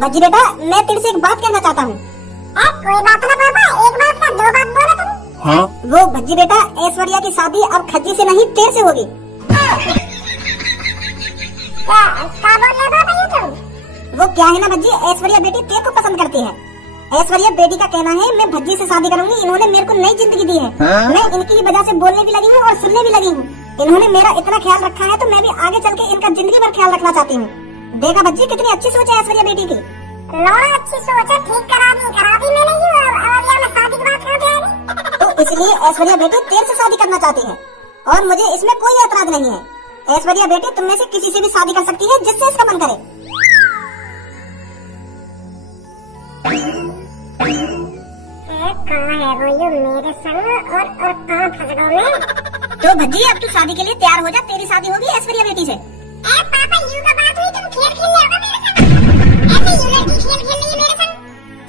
भज्जी बेटा, मैं तेरे से एक बात कहना चाहता हूँ। कोई बात ना पापा, एक बात का दो बात बोलो तुम। हाँ? वो भज्जी बेटा, ऐश्वर्या की शादी अब खज्जी से नहीं तेरे से होगी। क्या बोल रहे पापा ये तुम? वो क्या है ना भज्जी, ऐश्वर्या बेटी तेरे को पसंद करती है। ऐश्वर्या बेटी का कहना है मैं भज्जी से शादी करूंगी, इन्होंने मेरे को नई जिंदगी दी है। मैं इनकी वजह से बोलने भी लगी हूँ और सुनने भी लगी हूँ। इन्होंने मेरा इतना ख्याल रखा है तो मैं भी आगे चल के इनका जिंदगी भर ख्याल रखना चाहती हूँ। देखा भज्जी, कितनी अच्छी सोच है ऐश्वर्या बेटी की। लोड़ा अच्छी सोच है, ठीक करा दी मैंने ही, और शादी की बात करते हैं। तो इसलिए ऐश्वर्या बेटी तेरे से शादी करना चाहती है और मुझे इसमें कोई एतराज नहीं है। ऐश्वर्या बेटी तुम में से किसी से भी शादी कर सकती है जिससे इसका मन करे। कहाँ है वो यो मेरे संग और कहाँ फंस गया मैं? तो भज्जी अब तू शादी के लिए तैयार हो जा, तेरी शादी होगी ऐश्वर्या बेटी से। पापा यूं का बात हुई, तुम खेल खेलने होगा मेरे संग? ऐसे यूं लड़की खेल खेल रही है मेरे संग?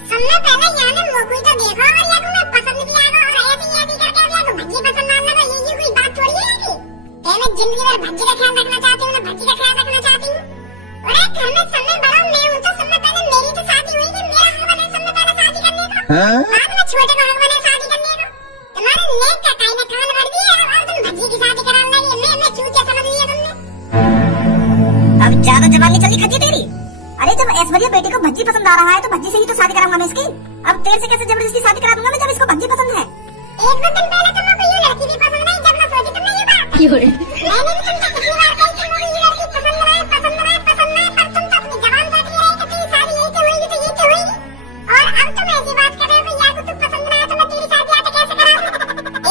सुनना पहले यहाँ ने मोको तो देखो और या तुम्हें पसंद भी आएगा और ऐसे करके अब या तो भज्जी पसंद ना लगा, ये कोई बात थोड़ी है कि मैं जिंदगी भर भज्जी का ख्याल रखना चाहती हूँ ना, भज्जी का ख्याल रखना चाहती हूँ। और घर में सबसे बड़ा मैं हूँ तो सबसे पहले मेरी तो शादी हुई कि मेरा हक बने सबसे पहले शादी करने को। बाद में छोटे को हक बने शादी करने को। तुम्हारे नेक का काई ने कान भर दिए और तुम भज्जी की शादी कराने लगी। मैं चूतिया समझ लिया तुमने। अब ज्यादा जवानी चली खज्जी तेरी। अरे जब ऐश्वर्या बेटी को भज्जी पसंद आ रहा है तो भज्जी से ही तो शादी कराऊंगा मैं इसकी। अब तेरे से कैसे जबरदस्ती शादी करा दूंगा मैं जब इसको भज्जी पसंद है। एक दो दिन पहले तुम मुझे ये लड़की भी पसंद नहीं, जब मैं सोची तुमने ये बात। मैंने भी तुमसे कितनी बार कही कि मुझे ये लड़की पसंद नहीं, पर तुम तो अपनी जबान काट रही है कि तेरी शादी यही से होगी तो ये से होगी। और अब तुम ऐसी बात कर रहे हो कि या तो तुम पसंद ना है तो मैं तेरी शादी आके कैसे करा दूं?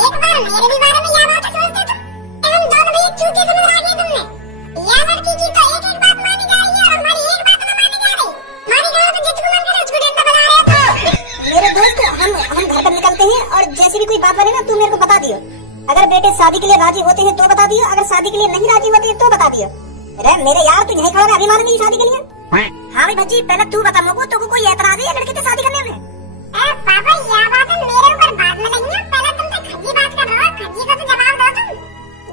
एक बार मेरे भी बारे में या बात सोचते तुम। हम दोनों भी चूतिया समझ आ गए तुमने। या लड़की की तो एक बात मानी जा रही है और हमारी एक बात ना मानी जा रही। मानी जाए तो जिसको मन करे उसको डंडा बना रहे हो। मेरे दोस्त, हम घर पर निकलते हैं और जैसी भी कोई बात बने ना तू मेरे को बता दियो। अगर बेटे शादी के लिए राजी होते हैं तो बता दियो, अगर शादी के लिए नहीं राजी होते हैं तो बता दियो। अरे मेरे यार, तू यहीं खड़ा रह, अभी मानेंगे शादी के लिए। हाँ भाई भज्जी, पहले तू बता मुझको, तो कोई एतराज है लड़की से शादी करने में? पापा यह बात मेरे ऊपर बाद में लगी है, पहले तुम तो खज्जी बात कर रहे हो। खज्जी को तो जवाब दो तुम।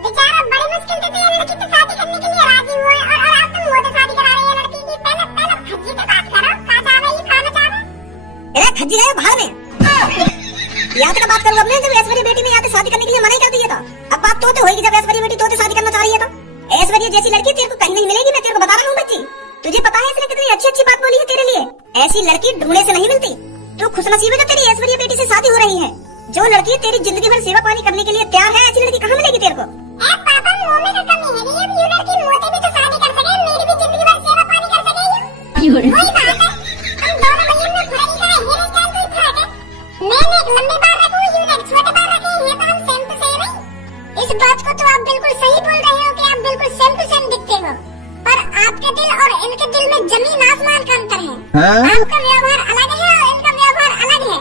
बेचारा बड़ी मुश्किल से ये लड़की से शादी करने के लिए राजी हुआ है और अब तुम मोटे शादी करा रही है लड़की की। पहले खज्जी से बात करो, कहा चाहे ये खाना चाहे। अरे खज्जी गए बाहर में। यहाँ तक बात करूँ अपने, जब ऐश्वर्या बेटी ने यहाँ से शादी करने के लिए मना ही कर दिया था। अब बात तो होगी जब ऐश्वर्या बेटी तो शादी करना चाह रही है तो। ऐश्वर्या जैसी लड़की तेरे को कहीं नहीं मिलेगी, मैं तेरे को बता रहा हूँ बच्ची। तुझे पता है इसने कितनी अच्छी अच्छी बात बोली है तेरे लिए। ऐसी लड़की ढूंढने से नहीं मिलती। तू खुशनसीब है जो तेरी ऐश्वर्या बेटी से शादी हो रही है। जो लड़की तेरी जिंदगी भर सेवा पानी करने के लिए तैयार है, ऐसी लड़की कहाँ मिलेगी तेरे को? पापा मुंह में तो कमी है नहीं, ये लड़की मोटे भी तो शादी कर सके, मेरी भी जिंदगी भर सेवा पानी कर सके। वही बात है, हम दोनों बहन में फर्क क्या है? हेयर स्टाइल कोई फर्क है? मैंने एक लंबे बाल रखे, यूं एक छोटे बाल रखे, ये तो हम सेम टू सेम है। इस बात को तो आप बिल्कुल सही बोल रहे हो कि आप बिल्कुल सेम टू सेम दिखते हो, पर आपके दिल और इनके दिल में जमीन आसमान का अंतर है। आपका व्यवहार अलग है और इनका व्यवहार अलग है।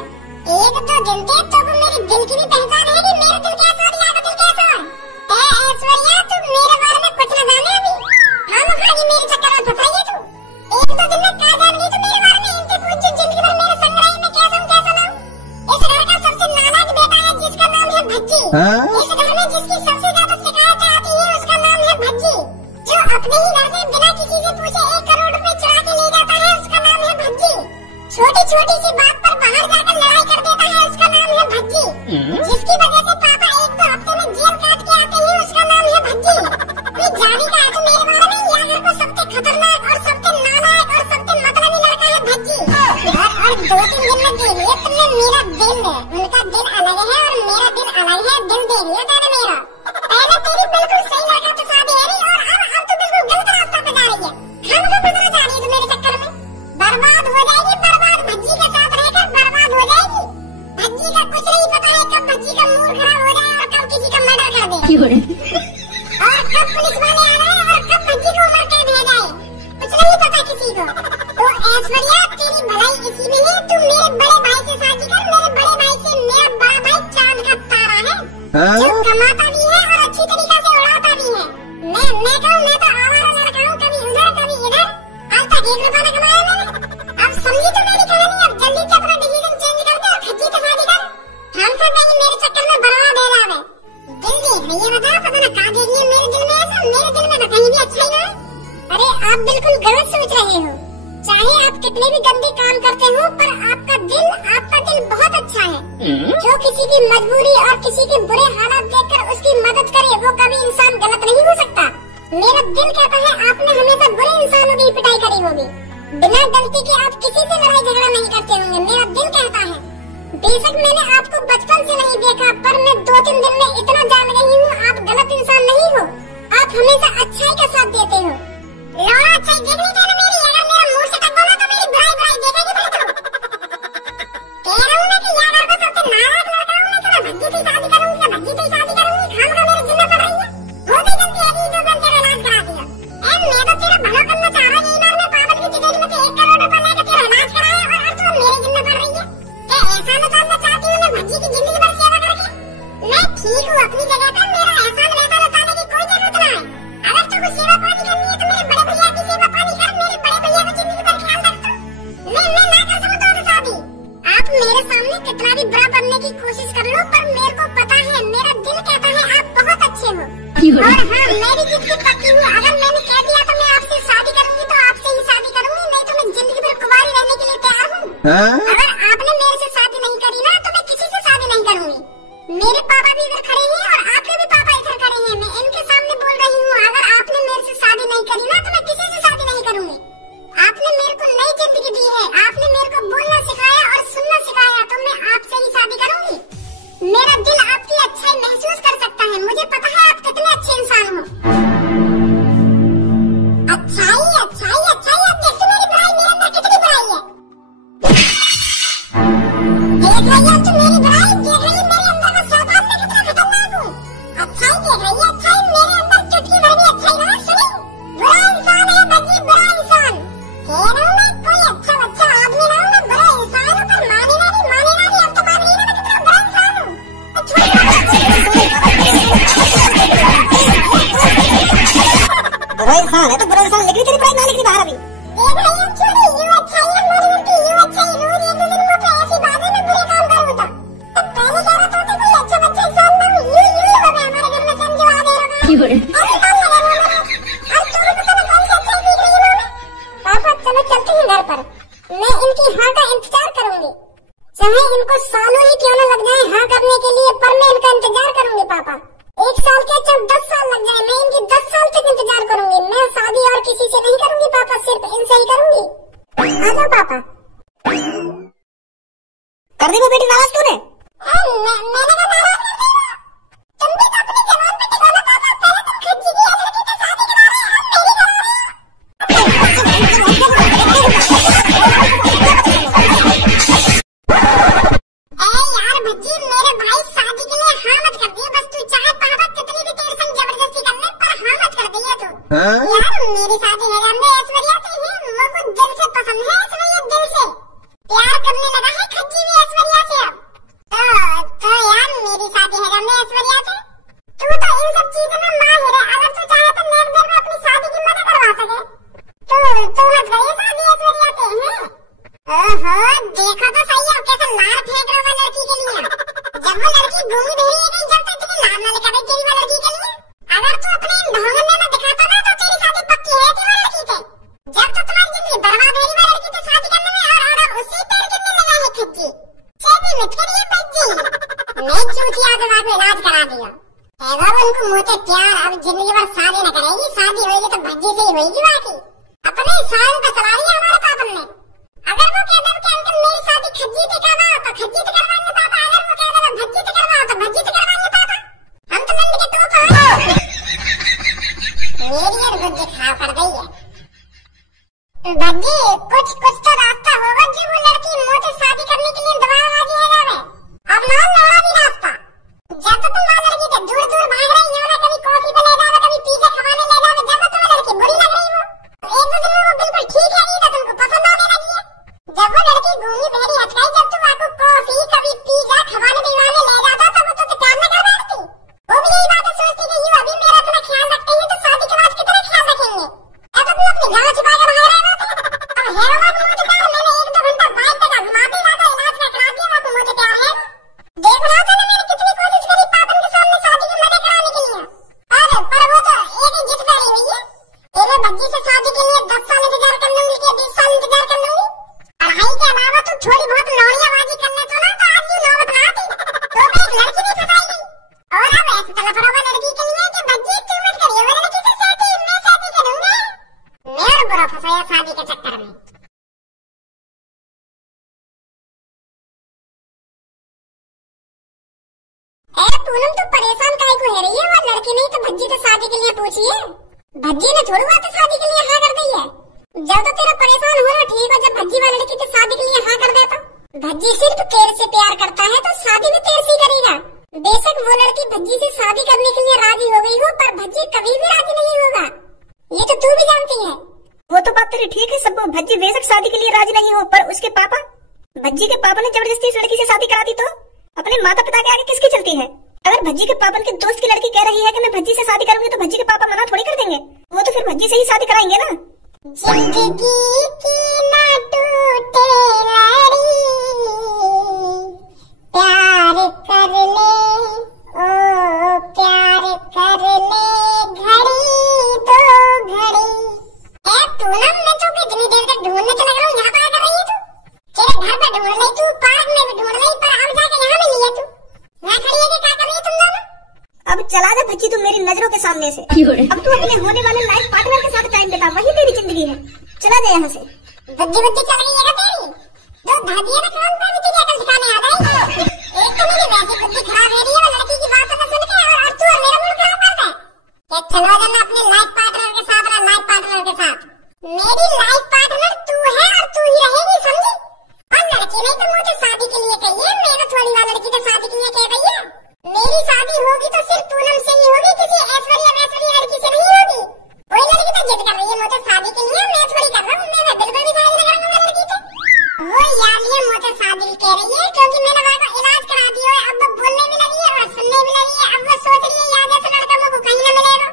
एक दो दिन थे तो वो मेरी दिल की भी पहचान है कि मेरा दिल कैसा और आपका दिल कैसा है। ऐश्वर्या तुम मेरे बारे में कुछ न जाने अभी, हम खाली मेरे चक्कर में फंसाइए तू। एक दो दिन में क्या जान गई तो मेरे बारे में? इनसे पूछ जो जिंदगी भर मेरे संग रही, मैं कैसा हूँ कैसा ना हूँ। इस घर का सबसे नालायक बेटा है जिसका नाम है भज्जी। इस घर में जिसकी सबसे ज्यादा शिकायत आती है उसका नाम है भज्जी। जो अपने ही घर से बिना किसी से पूछे 1 करोड़ रुपए चुरा के ले जाता है उसका नाम है भज्जी। छोटी छोटी सी बात पर बाहर जाकर लड़ाई कर देता है उसका नाम है भज्जी। जिसकी वजह से पापा 1-2 हफ्ते में जेल काट के आते हैं उसका नाम है भज्जी। कोई जाने का है तो मेरे बारे में, यहाँ घर को सबसे खतरनाक और सबसे नालायक और सबसे मतलबी लड़का है भज्जी। और 2-3 दिन में देख लिया तुमने मेरा दिल है, उनका दिल अलग है और मेरा दिल अलग है। दिल देख लिया मैंने मेरा। पहले तेरी बिल्कुल सही लड़का तो शादी है नहीं, और अब तो बिल्कुल गलत रास्ता पे जा रही है। हम लोग बदलना चाह रही है तो मेरे चक्कर में बर्बाद हो जाएगी, बर्बाद। भज्जी के साथ रहकर बर्बाद हो जाएगी। भज्जी का कुछ नहीं पता है कब भज्जी का मूड खराब हो जाए और कब किसी का मर्डर कर दे, और कब पुलिस वाले आ रहे हैं और कब भज्जी को उम्र कैद हो जाए, कुछ नहीं पता किसी को। तो ऐश्वर्या तेरी भलाई इसी में है, तू मेरे बड़े भाई से शादी कर। मेरे बड़े भाई से मेरा बड़ा भाई चांद का तारा है, जो कमाता भी है और अच्छी तरीके से उड़ाता भी है। मैं कहूँ मैं तो आवारा लड़का हूँ, कभी उधर कभी इधर, आज तक 1 रुपया न कमाया मैंने। अब समझी तो मेरी कहानी, अब जल्दी से अपना डिसीजन चेंज कर दे और खज्जी से शादी कर। हम सब कहीं मेरे चक्कर में बर्बाद हो जावे। दिल देख रही है, बता पता न कहाँ देख रही है मेरे दिल में, ऐसा मेरे दिल में तो कहीं भी अच्छा ही ना है। अरे आप बिल्कुल गलत सोच रहे हो। चाहे आप कितने भी गंदे काम करते हो, पर आपका दिल बहुत अच्छा है। जो किसी की मजबूरी और किसी के बुरे हालात देखकर उसकी मदद करे, वो कभी इंसान गलत नहीं हो सकता। मेरा दिल कहता है आपने हमेशा बुरे इंसानों की पिटाई करी होगी, बिना गलती के आप किसी से लड़ाई झगड़ा नहीं करते होंगे। मेरा दिल कहता है, बेशक मैंने आपको बचपन से नहीं देखा, पर मैं 2-3 दिन में इतना जान गई हूँ, आप गलत इंसान नहीं हो। आप हमेशा अच्छाई का साथ देते हो। लौड़ा अच्छाई देखनी चाहिए मेरी, अगर मेरा मुंह से टक बोला तो मेरी बुराई देखेगी बोले तो। कह रहा हूँ मैं कि यार को सबसे नाराज लड़का हूँ मैं, तो भज्जी से शादी करूंगी, भज्जी से शादी करूंगी, खामखा मेरे जिम्मे पड़ रही है। हो भी गलती है कि 2 घंटे में इलाज करा दिया। मैं तो तेरा भला करना चाह रहा हूँ, यही बार मैं पागल की तिजोरी में से 1 करोड़ रुपए लेकर तेरा इलाज कराया और तू मेरे जिम्मे पड़ रही है। क्या एहसान उतारना चाहती हूँ मैं भज्जी की जिंदगी भर सेवा करके? मैं ठीक हूँ अपनी जगह पर, मेरा एहसान वैसा उतारने की कोई जरूरत ना है। अगर तुमको सेवा पानी करनी है तो मेरे बड़े भैया की सेवा पानी कर, मेरे बड़े भैया को जिंदगी भर ख्याल रख तू। मैं ना कर सकूं तो शादी। आप मेरे सामने कितना भी बुरा बनने की कोशिश कर लो, पर मेरे को पता है, मेरा दिल कहता है आप बहुत अच्छे हो। और हाँ, मैं भी जिद की पक्की हूँ, अगर मैंने कह दिया तो मैं आपसे शादी करूंगी तो आपसे ही शादी करूंगी, नहीं तो मैं जिंदगी भर कुंवारी रहने के लिए तैयार हूँ। अगर आपने मेरे से शादी नहीं करी ना तो मैं किसी से शादी नहीं करूंगी। मेरे पापा भी इधर खड़े हैं और आपके भी पापा इधर खड़े हैं, मैं इनके सामने बोल रही हूँ, अगर आपने मेरे से शादी नहीं करी ना तो मैं किसी से शादी नहीं करूंगी। आपने मेरे को नई जिंदगी दी है, आपने मेरे को बोलना सिखाया और सुनना सिखाया, तो मैं आपसे ही शादी करूंगी। मेरा दिल आपकी अच्छाई महसूस कर सकता है, मुझे पता है आप कितने अच्छे इंसान हो। अच्छाई अच्छाई अच्छाई, आप देखते मेरी बुराई, मेरे अंदर कितनी बुराई है। देख रही है तो मेरी बुराई, देख रही है मेरे अंदर का शैतान में कितना खतरनाक हूँ। अच्छाई देख रही है, अच्छाई मेरे अंदर चुटकी भर भी अच्छाई ना सुनी। बुरा इंसान है भज्जी, बुरा इंसान। कह रहा हूँ मैं कोई अच्छा बच्चा आदमी ना हूँ, मैं बुरा इंसान हूँ, पर माने ना भी अब तो मान रही है मैं कितना बुरा इंसान हूँ। बुरा इंसान है तो बुरा इंसान, लिख रही तेरी प्राइस ना लिख रही बाहर अभी। देख रही है छोरी, यूं अच्छाई है मोरी मोटी, यूं अच्छाई रोज एक दिन मुँह पे ऐसी बातें में बुरे काम करूँ तो। पहले कह रहा था तो कोई अच्छा बच्चा इंसान ना हूँ, यूं हो गया हमारे घर में समझो आ गया पापा। चलो चलते हैं घर पर, मैं इनकी हाँ का इंतजार करूंगी, चाहे इनको सालों ही क्यों न लग जाए हाँ करने के लिए, पर मैं इनका इंतजार करूंगी पापा। 1 साल के चाहे 10 साल लग जाए, मैं इनकी 10 साल तक इंतजार करूंगी। मैं शादी और किसी से नहीं करूंगी पापा, सिर्फ इनसे ही करूंगी। आ जाओ पापा। कर दी वो बेटी नाराज तूने? मैंने कहा नाराज कर दी, तुम भी तो अपनी जबान पे टिको ना पापा। पहले तुम खज्जी की लड़की से शादी करा रहे हो, हम मेरी करा रहे हो। यार भज्जी, मेरे भाई शादी के लिए हाँ मत कर दिए, बस तू चाहे पापा कितनी भी तेरे संग जबरदस्ती कर ले, पर हाँ मत कर दिया तू। यार मेरी शादी है में ऐश्वर्या से है, मुझको दिल से पसंद है ऐश्वर्या, दिल से प्यार करने लगा है खज्जी भी ऐश्वर्या से अब। तो यार मेरी शादी है में ऐश्वर्या से, तू तो इन सब चीजों में माहिर है, अगर तू चाहे तो नेक देर में अपनी शादी की मदद करवा सके तो मत करिए शादी ऐश्वर्या से है। ओहो देखो तो सही है कैसा लार फेंक रहा है लड़की के लिए। जब वो लड़की घूमी भेड़ी है नहीं, जब तक तुम्हें लार ना लेकर बैठी वो लड़की के लिए। अगर तू अपने ढोंगने में दिखाता ना तो तेरी शादी पक्की है थी वो लड़की से। जब तो तुम्हारी जिंदगी बर्बाद हुई वो लड़की से शादी करने में, और उसी पेड़ गिरने लगा है खज्जी। चेती मत करिए भज्जी, मैं चूतिया दिमाग में इलाज करा दिया है बाबा। उनको मोटे प्यार, अब जिंदगी भर शादी न करेगी, शादी होगी तो भज्जी से ही होगी बाकी। अपने साल पे चला रही है हमारे पापन ने। अगर वो कह दे कि अंकल मेरी शादी खज्जी से करवाओ तो खज्जी से करवाएंगे पापा, अगर वो कह दे भज्जी से करवाओ तो भज्जी से करवाएंगे पापा। हम तो नंद के टोप हैं। मेरी और बुद्धि खराब कर गई है भज्जी, कुछ तो रास्ता होगा जो वो लड़की मुझसे शादी करने के लिए दोबारा राजी है जावे। अब ना लड़ा भी रास्ता, जब तो तुम वो लड़की से दूर दूर भाग रही हो ना, कभी कॉफी पे ले जाओ, कभी पिज्जा खवाने ले जाओ, जब तो वो लड़की बुरी लग रही हो। एक दो दिन में वो बिल्कुल ठीक है, नहीं तो तुमको पसंद आने लगी है। जब वो लड़की घूमी भेड़ी हटकाई, जब तुम आपको कॉफी कभी पिज्जा खवाने दिलवाने ले जाता तो वो तो प्यार न कर बैठती, वो भी यही बातें सोचती कि ये अभी मेरा इतना ख्याल रखते हैं तो शादी के बाद कितना ख्याल रखेंगे। अब तुम अपनी गाँव छुपा कर भाग रहे हो। अब हेरो बाबू मुझे प्यार, मैंने 1-2 घंटा बाइक पे घुमाते लाता इलाज का करा दिया, बाबू मुझे प्यार है। देख रहा था ना मैंने कितनी कोशिश करी पापन के सामने शादी की मदद कराने के लिए, पर वो तो एक ही जिद बैठी हुई है। तेरे भज्जी से शादी के लिए 10 साल इंतजार कर लूंगी कि 20 साल इंतजार भज्जी तो शादी के लिए पूछी है। भज्जी ने छोड़ू तो शादी के लिए हाँ कर दी है। जब तो तेरा परेशान हो रहा ठीक है, जब भज्जी वाली लड़की तो शादी के लिए हाँ कर देता। भज्जी सिर्फ तेरे से प्यार करता है तो शादी भी तेरे से करेगा। बेशक वो लड़की भज्जी से शादी करने के लिए राजी हो गई हो, पर भज्जी कभी भी राजी नहीं होगा, ये तो तू भी जानती है। वो तो बात तेरी ठीक है सब, भज्जी बेशक शादी के लिए राजी नहीं हो, पर उसके पापा, भज्जी के पापा ने जबरदस्ती इस लड़की से शादी करा दी तो अपने माता पिता के आगे किसकी चलती है? अगर भज्जी के पापा के दोस्त की लड़की कह रही है कि मैं भज्जी से शादी करूंगी तो भज्जी के पापा मना थोड़ी कर देंगे, वो तो फिर भज्जी से ही शादी कराएंगे ना। जिंदगी की ना टूटे लड़ी, प्यार कर ले ओ प्यार कर ले, घड़ी दो घड़ी। ए पूनम, मैं तो कितनी देर तक ढूंढने चला रहा हूँ, यहाँ पर आ रही है तू? तेरे घर पे ढूंढ रही तू, पार्क में भी ढूंढ रही, पर अब जाके यहाँ मिली है तू। मैं खड़ी है कि क्या कर रही है तुम दोनों? अब चला जा भज्जी तू मेरी नजरों के सामने से। अब तू अपने होने वाले लाइफ पार्टनर के साथ टाइम बिता, वही तेरी जिंदगी है। चला जा यहाँ से। बुद्धि बुद्धि चल रही है क्या तेरी? दो धादियां ना काम पर भी तुझे अकल सिखाने आ जाएगी। एक तो मेरी वैसी बुद्धि खराब है रही है लड़की की बातों में सुन के, और तू मेरा मूड खराब करता है। ये चलो जाना अपने लाइफ पार्टनर के साथ, ना लाइफ पार्टनर के साथ। मेरी लाइफ पार्टनर तू है और तू ही रहेगी, समझी? और लड़की नहीं तो मुझे शादी के लिए कही है, मेरा थोड़ी वाली लड़की तो शादी के लिए कह रही है। मेरी शादी होगी तो सिर्फ पूनम से ही होगी, किसी ऐश्वर्या वैश्वर्या लड़की से नहीं होगी। कोई लड़की तो जिद कर रही है मुझे शादी के लिए, मैं थोड़ी कर रहा हूँ, मैं बिल्कुल भी शादी नहीं करूंगा लड़की से। वो यार ये मुझे शादी कह रही है क्योंकि मैंने वहाँ का इलाज करा दिया है, अब वो बोलने भी लगी है और सुनने भी लगी है। अब वो सोच रही है याद ऐसा लड़का मुझको कहीं न मिलेगा।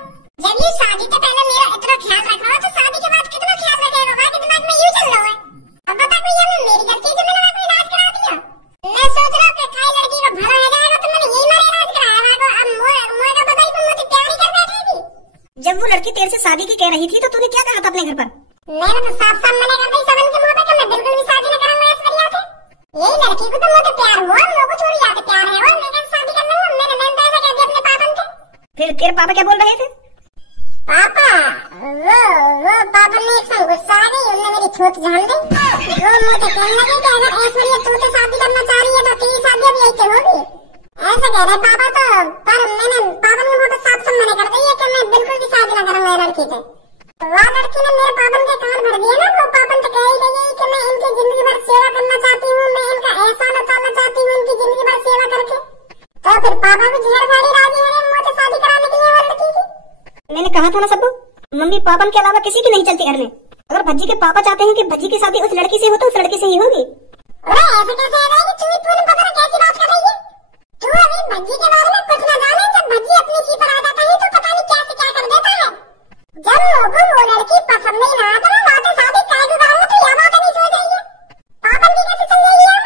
जब ये शादी के पहले मेरा इतना ख्याल रखा हो तो शादी के बाद कितना ख्याल रखेगा? वहाँ के दिमाग में यूं चल रहा है। अब बता कोई ये मेरी गलती है जो मैंने वहाँ को इलाज करा दिया? मैं सोच रहा हूँ कि खाई लड़की का भला हो जाएगा तो मैंने यही मारा इलाज कराया वहाँ को। अब मोए का बताई तुम मुझे प्यार ही कर बैठेगी। जब वो लड़की तेरे से शादी की कह रही थी तो तूने क्या कहा था अपने घर पर? मैंने तो साफ साफ मना कर दी सबन के मुंह पे कि मैं बिल्कुल भी शादी न करूंगा ऐश्वर्या से। यही लड़की को तो मुझे प्यार हुआ, मुझको थोड़ी याद प्यार है, और मैं कैसे शादी कर लूंगा? मैंने तो ऐसा कह दिया अपने पापा से। फिर तेरे पापा क्या बोल रहे थे? पापा वो पापा ने एक संग गुस्सा आ गई, उन्होंने मेरी छूट जान दी। वो मुझे कहने लगे कि अगर ऐश्वर्या तू तो शादी करना चाह रही है तो तेरी शादी भी यही होगी, ऐसे कह रहे पापा तो। पर मैंने पापा ने मुझे साफ साफ मना कर दिया कि मैं बिल्कुल भी शादी न करूंगा लड़की से। वह लड़की ने मेरे पापन के कान भर दिए ना, वो पापन तो कह ही रही है कि मैं इनकी जिंदगी भर सेवा करना चाहती हूँ, मैं इनका एहसान उतारना चाहती हूँ इनकी जिंदगी भर सेवा करके। तो फिर पापा भी झेड़ गाड़ी राजी है मुझे शादी कराने के लिए वो लड़की की। मैंने कहा था ना सबको, मम्मी पापन के अलावा किसी की नहीं चलती घर में। अगर भज्जी के पापा चाहते हैं कि भज्जी की शादी उस लड़की से हो तो उस लड़की से ही होगी। अरे ऐसे कैसे आ जाएगी? तू पता कैसी बात कर रही है? तू अभी भज्जी के बारे में कुछ न जाने, जब भज्जी अपनी सी पर आ जाता है तो पता नहीं क्या से क्या कर देता है। जब लोगों वो लड़की पसंद नहीं रहा तो वहाँ से शादी काय को कराऊंगा, तो यह बात नहीं सोच रही है? पापन की कैसे चल रही है?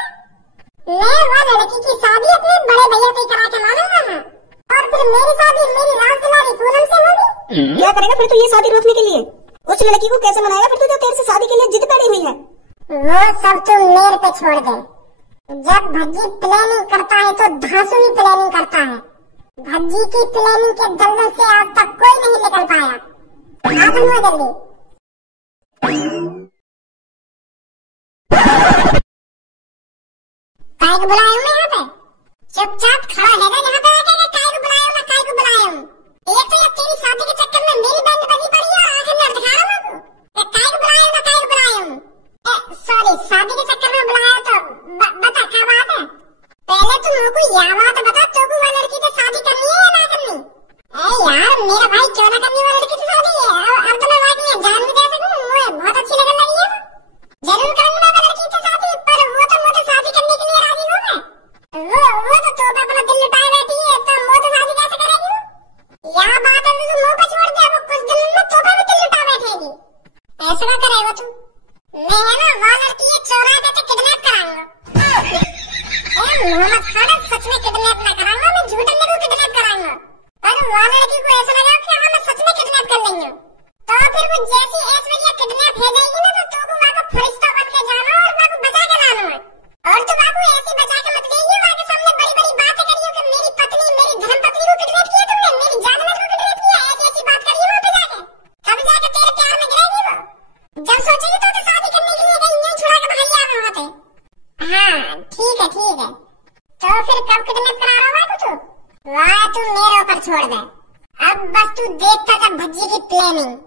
मैं वो लड़की की शादी अपने बड़े भैया से करा के मानूंगा ना, और फिर मेरी शादी मेरी राजकुमारी पूनम से होगी। क्या करेगा फिर तू ये शादी रोकने के लिए? उस लड़की को कैसे मनाएगा फिर तू जो तेरे से शादी के लिए जिद पड़ी हुई है? वो सब तुम मेरे पे छोड़ दे। जब भज्जी प्लानिंग करता है तो धांसू भी प्लानिंग करता है। भज्जी की प्लानिंग के दलदल से आज तक कोई नहीं निकल पाया। आप जल्दी काय को बुलाया हूँ यहाँ पे? चुपचाप खड़ा है ना यहाँ पे आके, काय को बुलाया हूँ? काय को बुलाया हूँ? एक तो यार तेरी शादी के चक्कर में मेरी बैंड बजी पड़ी है और आखिर में दिखा रहा हूँ आपको। काय को बुलाया हूँ? काय को बुलाया हूँ? सॉरी, शादी के चक्कर में बुलाया तो बता क्या बात है? पहले तुम मुझको यह बात बता, तो वो लड़की से शादी करनी है या ना करनी? यार मेरा भाई क्यों ना करनी वो लड़की से शादी है? अब तो मैं बात ये जान भी दे सकूं, मुझे बहुत अच्छी लगने लगी है। जरूर करूंगा मैं लड़की से शादी, पर वो तो मुझे शादी करने के लिए राजी हो गए। वो तो अपना दिल लुटाए बैठी है, तो मुझे शादी कैसे करेगी? यह बात है तो मुंह पे छोड़ दे, वो कुछ दिन में तोबा में दिल लुटा बैठेगी। ऐसा ना करे वो तू। मैं है ना वो लड़की ये चोरा के किडनैप कराऊंगा। मोहम्मद खान सच में किडनैप ना कराऊंगा, मैं झूठे में किडनैप कराऊंगा। और वो लड़की को ऐसा लगा कि हाँ मैं सच में किडनैप कर लेंगे, तो फिर वो जैसी ऐश्वर्या किडनैप हो जाएगी ना, तो तू वहाँ को फरिश्ता बन के जाना और वहाँ को बचा के लाना है। और तू वहाँ को ऐसी बचा के मत गई वहाँ के सामने बड़ी बड़ी बातें करियो कि मेरी पत्नी मेरी धर्मपत्नी को किडनैप किया तुमने, मेरी जानवर को किडनैप किया, ऐसी ऐसी बात करियो वहाँ पे जाके। तब जाके तेरे प्यार में गिरेगी वो। जब सोचेगी तो शादी करने के लिए गई, नहीं छुड़ा के भाई आ वहाँ पे। हाँ ठीक है ठीक है, तो फिर कब किडनैप करा रहा है तू? वाह तू मेरे ऊपर छोड़ दे। अब बस तू देखता कर भज्जी की प्लानिंग।